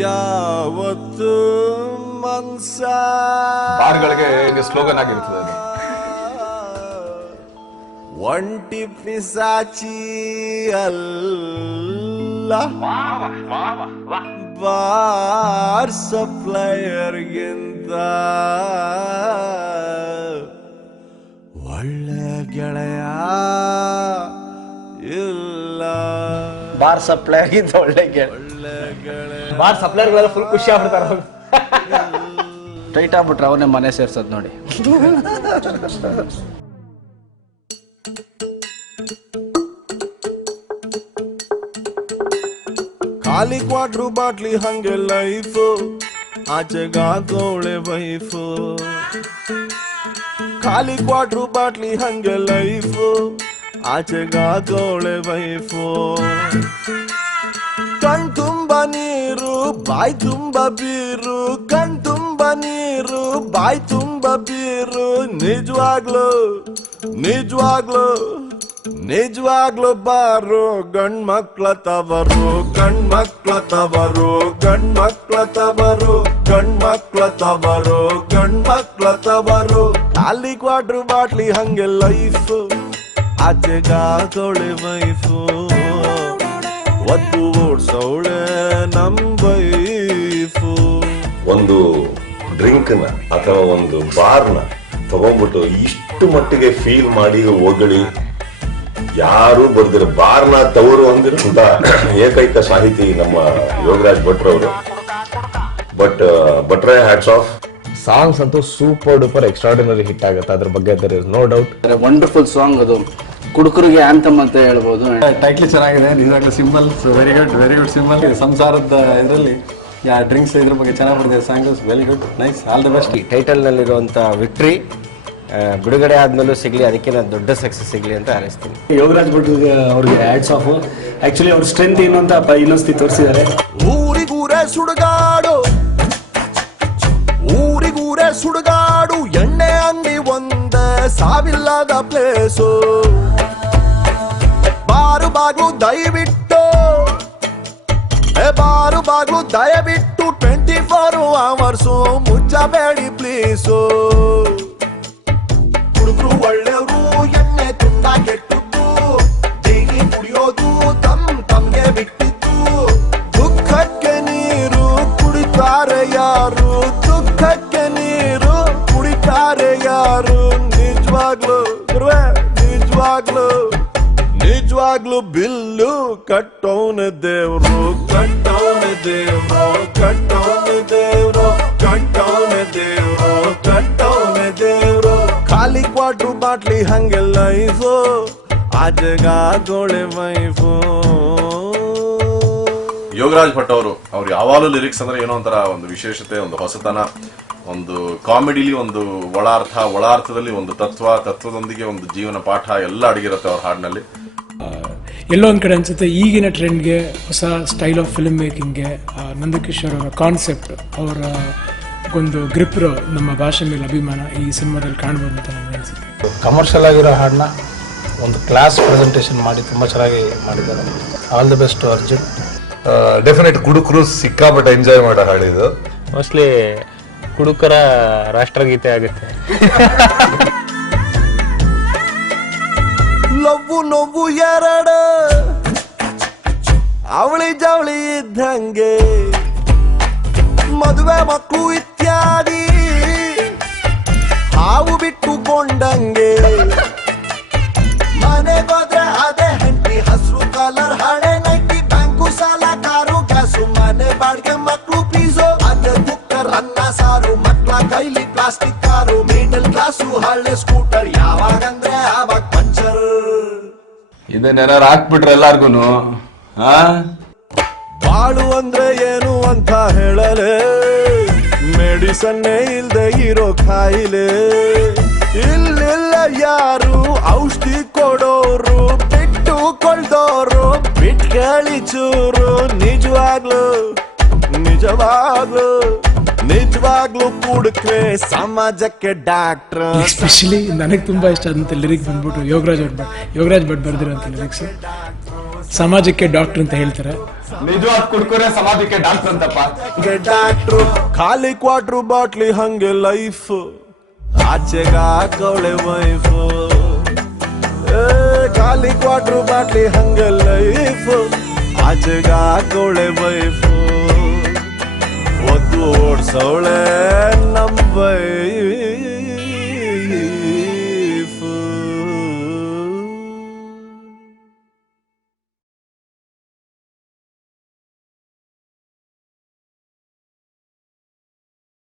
ಯಾವತ್ತು ಮನ್ಸ ಬಾರ್ಗಳಿಗೆ ಸ್ಲೋಗನ್ ಆಗಿರ್ತದೆ ಅದು. ಒಂಟಿ ಪಿಸಾಚಿ ಅಲ್ಲ ಬಾರ್ ಸಪ್ಲೈಯರ್ಗಿಂತ ಒಳ್ಳೆ ಗೆಳೆಯ ಇಲ್ಲ. ಬಾರ್ ಸಪ್ಲೈಯರ್ಗಿಂತ ಒಳ್ಳೆ ಬಾರ್ ಸಪ್ಲೈಯರ್ಗಳೆಲ್ಲ ಫುಲ್ ಖುಷಿ ಆಗ್ಬಿಡ್ತಾರ. ಟೈಟ್ ಆಗ್ಬಿಟ್ರೆ ಅವನೇ ಮನೆ ಸೇರ್ಸೋದು ನೋಡಿ. ಖಾಲಿ ಕ್ವಾಟ್ರು ಬಾಟ್ಲಿ ಹಂಗೆ ಲೈಫು ಆಚೆಗಾಕೋಳೆ ವೈಫು. ಖಾಲಿ ಕ್ವಾಟ್ರು ಬಾಟ್ಲಿ ಹಂಗೆ ಲೈಫು ಆಚೆಗಾಕೋಳೆ ವೈಫು. ಕಣ್ ತುಂಬ ನೀರು ಬಾಯ್ ತುಂಬ ಬೀರು, ಕಣ್ ತುಂಬ ನೀರು ಬಾಯ್ ತುಂಬ ಬೀರು. ನಿಜವಾಗ್ಲು ನಿಜವಾಗ್ಲು ನಿಜವಾಗ್ಲು ಬಾರು ಗಂಡ್ಮಕ್ಳ ತವರು, ಗಂಡ್ಮಕ್ಳ ತವರು, ಗಂಡ್ಮಕ್ಳ ತವರು, ಗಂಡ್ಮಕ್ಳ ತವರು, ಗಂಡ್ಮಕ್ಳ ತವರು. ಖಾಲಿ ಕ್ವಾಟ್ರು ಬಾಟ್ಲಿ ಹಂಗೆ ಲೈಫು ಆಚೆಗಾಕೋಳೆ ವೈಫು. ಒದ್ದು ಓಡ್ಸೋಳೆ ನಮ್ ವೈಫು. ಒಂದು ಡ್ರಿಂಕ್ನ ಅಥವಾ ಒಂದು ಬಾರ್ನ ತಗೊಂಡ್ಬಿಟ್ಟು ಇಷ್ಟು ಮಟ್ಟಿಗೆ ಫೀಲ್ ಮಾಡಿ ಹೊಗಳಿ ಯಾರು ಬರ್ದಿರ ಬಾರ್ನ ತವರು ಅಂದಿರಂತ ಏಕೈಕ ಸಾಹಿತಿ ನಮ್ಮ ಯೋಗರಾಜ್ ಭಟ್ರವರು. ಬಟ್ ಭಟ್ರೆ ಹ್ಯಾಟ್ಸ್ ಆಫ್. ಸಾಂಗ್ಸ್ ಅಂತೂ ಸೂಪರ್ ಡೂಪರ್ ಎಕ್ಸ್ಟ್ರಾರ್ಡಿನರಿ ಹಿಟ್ ಆಗುತ್ತೆ, ಅದ್ರ ಬಗ್ಗೆ there is no doubt. Wonderful song ಅದು, ಕುಡುಕರಿಗೆ ಆಂಥಮ್ ಅಂತ ಹೇಳ್ಬೋದು. ಟೈಟ್ಲಿ ಚೆನ್ನಾಗಿದೆ, ನಿಜವಾಗ್ಲೂ ಸಿಂಬಲ್ಸ್ ವೆರಿ ಗುಡ್ ಸಿಂಬಲ್. ಸಂಸಾರದ ಇದರಲ್ಲಿ ಡ್ರಿಂಕ್ಸ್ ಇದ್ರ ಬಗ್ಗೆ ಚೆನ್ನಾಗಿ ಬರ್ತಿದೆ songs. Very good, nice, all the best. ಈ ಟೈಟಲ್ನಲ್ಲಿರುವಂಥ ವಿಕ್ಟ್ರಿ ಬಿಡುಗಡೆ ಆದ್ಮೇಲೂ ಸಿಗ್ಲಿ, ಅದಕ್ಕೆ ನಾನು ದೊಡ್ಡ ಸಕ್ಸಸ್ ಸಿಗ್ಲಿ ಅಂತ ಹಾರೈಸ್ತೀನಿ. ಯೋಗರಾಜ್ ಭಟ್ ಅವ್ರಿಗೆ ಹ್ಯಾಟ್ಸ್ ಆಫ್. ಆಕ್ಚುಲಿ ಅವ್ರ ಸ್ಟ್ರೆಂತ್ ಏನು ಅಂತ ಇನ್ನೊಂದ್ಸತಿ ತೋರಿಸಿದ್ದಾರೆ. ಊರಿಗೂರೇ ಸುಡುಗಾಡು, ಊರಿಗೂರೇ ಸುಡುಗಾಡು, ಎಣ್ಣೆ ಅಂಗಡಿ ಒಂದೇ ಸಾವಿಲ್ಲದ ಪ್ಲೇಸು. ಬಾರು ಬಾಗ್ಲು ದಯವಿಟ್ಟು, ಬಾರು ಬಾಗ್ಲು ದಯವಿಟ್ಟು 24 hours ಮುಚ್ಚಬೇಡಿ ಪ್ಲೀಸು. ಹುಡುಗರು ಒಳ್ಳೆಯವರು, ಎಣ್ಣೆ ತುಂಬ ಕೆಟ್ಟದ್ದು, ಡೈಲಿ ಕುಡಿಯೋದು ತಮ್ಗೆ ಬಿಟ್ಟಿದ್ದು. ದುಃಖಕ್ಕೆ ನೀರು ಕುಡಿತಾರೆ ಯಾರು, ದುಃಖಕ್ಕೆ ನೀರು ಕುಡಿತಾರೆ ಯಾರು. ನಿಜವಾಗ್ಲು ನಿಜವಾಗ್ಲು ನಿಜವಾಗ್ಲು ಬಿಲ್ಲು ಕಟ್ಟೋನೆ ದೇವ್ರು, ಕಟ್ಟೋನೆ ದೇವ್ರು, ಕಟ್ಟೋನೆ ದೇವ್ರು, ಕಟ್ಟೋನೆ ದೇವ್ರು, ಕಟ್ಟೋನೆ ದೇವ್ರು. ಖಾಲಿ ಕ್ವಾಟ್ರು ಬಾಟ್ಲಿ ಹಂಗೆ ಲೈಫು ಆಜಗಾಗೋಳೆ ವೈಫು. ಯೋಗರಾಜ್ ಭಟ್ ಅವರು ಯಾವಾಗಲೂ ಲಿರಿಕ್ಸ್ ಅಂದ್ರೆ ಏನೋ ಒಂಥರ ಒಂದು ವಿಶೇಷತೆ, ಒಂದು ಹೊಸತನ, ಒಂದು ಕಾಮಿಡಿಲಿ ಒಂದು ಒಳಾರ್ಥದಲ್ಲಿ ಒಂದು ತತ್ವದೊಂದಿಗೆ ಒಂದು ಜೀವನ ಪಾಠ ಎಲ್ಲ ಅಡಗಿರುತ್ತೆ ಅವ್ರ ಹಾಡಿನಲ್ಲಿ. ಎಲ್ಲೋ ಒಂದು ಕಡೆ ಅನ್ಸುತ್ತೆ ಈಗಿನ ಟ್ರೆಂಡ್ಗೆ, ಹೊಸ ಸ್ಟೈಲ್ ಆಫ್ ಫಿಲ್ಮ್ ಮೇಕಿಂಗ್ಗೆ ನಂದಕಿಶೋರ್ ಅವರ ಕಾನ್ಸೆಪ್ಟ್, ಅವರ ಒಂದು ಗ್ರಿಪ್ರೋ ನಮ್ಮ ಭಾಷೆ ಮೇಲೆ ಅಭಿಮಾನ ಈ ಸಿನಿಮಾದಲ್ಲಿ ಕಾಣ್ಬೋದು ಅಂತ ನನಗೆ ಅನಿಸುತ್ತೆ. ಕಮರ್ಷಿಯಲ್ ಆಗಿರೋ ಹಾಡನ್ನ ಒಂದು ಕ್ಲಾಸ್ ಪ್ರೆಸೆಂಟೇಷನ್ ಮಾಡಿ ತುಂಬ ಚೆನ್ನಾಗಿ ಮಾಡಿದ್ದಾರೆ. All the best Arjun. Definite ಕುಡುಕರು ಸಿಕ್ಕಾಪಟ್ಟೆ ಎಂಜಾಯ್ ಮಾಡೋ ಹಾಡಿದು. ಮೋಸ್ಟ್ಲಿ ಕುಡುಕರ ರಾಷ್ಟ್ರಗೀತೆ ಆಗುತ್ತೆ. ಲವ್ವು ನೋವು ಎರಡು ಅವಳಿ ಜವಳಿ ಇದ್ದಂಗೆ, ಮದುವೆ ಮಕ್ಕಳು ಇತ್ಯಾದಿ ಹಾವು ಬಿಟ್ಟುಕೊಂಡಂಗೆ. ಮನೆಗೋದ್ರೆ ಅದೇ ಹೆಂಡತಿ, ಹಸಿರು ಕಲರ್ ಹಳೆ ನೈಟಿ, ಬ್ಯಾಂಕು ಸಾಲ, ಕಾರು ಗ್ಯಾಸು, ಮನೆ ಬಾಡಿಗೆ, ಮಕ್ಕಳು ಫೀಸು, ಅದೇ ಕುಕ್ಕರ್ ಅನ್ನ ಸಾರು, ಮಕ್ಕಳ ಕೈಲಿ ಪ್ಲಾಸ್ಟಿಕ್ ಕಾರು, ಮಿಡಲ್ ಕ್ಲಾಸು ಹಳ್ಳಿ ಸ್ಕೂಟರ್, ಯಾವಾಗಂದ್ರೆ ಆವಾಗ ಪಂಚರ್. ಇದನ್ನೇನಾರು ಹಾಕ್ಬಿಟ್ರೆ ಎಲ್ಲಾರ್ಗುನು ಬಾಳು ಅಂದ್ರೆ ಏನು ಅಂತ ಹೇಳಲೆ, ಮೆಡಿಸನ್ನೇ ಇಲ್ದೆ ಇರೋ ಕಾಯಿಲೆ. ಇಲ್ಲಿಲ್ಲ ಯಾರು ಔಷಧಿ ಕೊಡೋರು, ಬಿಟ್ಟು ಕೊಳ್ದೋರು, ಬಿಟ್ಕಳಿ ಚೂರು. ನಿಜವಾಗ್ಲು ನಿಜವಾಗ್ಲು ನಿಜವಾಗ್ಲು ಕುಡುಕ್ರೆ ಸಮಾಜಕ್ಕೆ ಡಾಕ್ಟ್ರ್. ಎಸ್ಪೆಷಲಿ ನನಗೆ ತುಂಬ ಇಷ್ಟ ಆದಂಥ ಲಿರಿಕ್ಸ್ ಬಂದ್ಬಿಟ್ಟು ಯೋಗರಾಜ್ ಭಟ್ ಬರೆದಿರೋಂಥ ಲಿರಿಕ್ಸ್. ಸಮಾಜಕ್ಕೆ ಡಾಕ್ಟರ್ ಅಂತ ಹೇಳ್ತಾರೆ. ನಿಜವಾದ ಕುಡ್ಕೋರೆ ಸಮಾಜಕ್ಕೆ ಡಾಕ್ಟರ್ ಅಂತಪ್ಪ. ಡಾಕ್ಟ್ರು ಖಾಲಿ ಕ್ವಾಟ್ರು ಬಾಟ್ಲಿ ಹಂಗೆ ಲೈಫ್ ಆಚೆಗ ಹಾಕವಳೆ ವೈಫ್. ಖಾಲಿ ಕ್ವಾಟ್ರು ಬಾಟ್ಲಿ ಹಂಗೆ ಲೈಫ್ ಆಚೆಗ ಹಾಕವಳೆ ವೈಫ್. ಒದ್ದು ಓಡ್ಸವಳೆ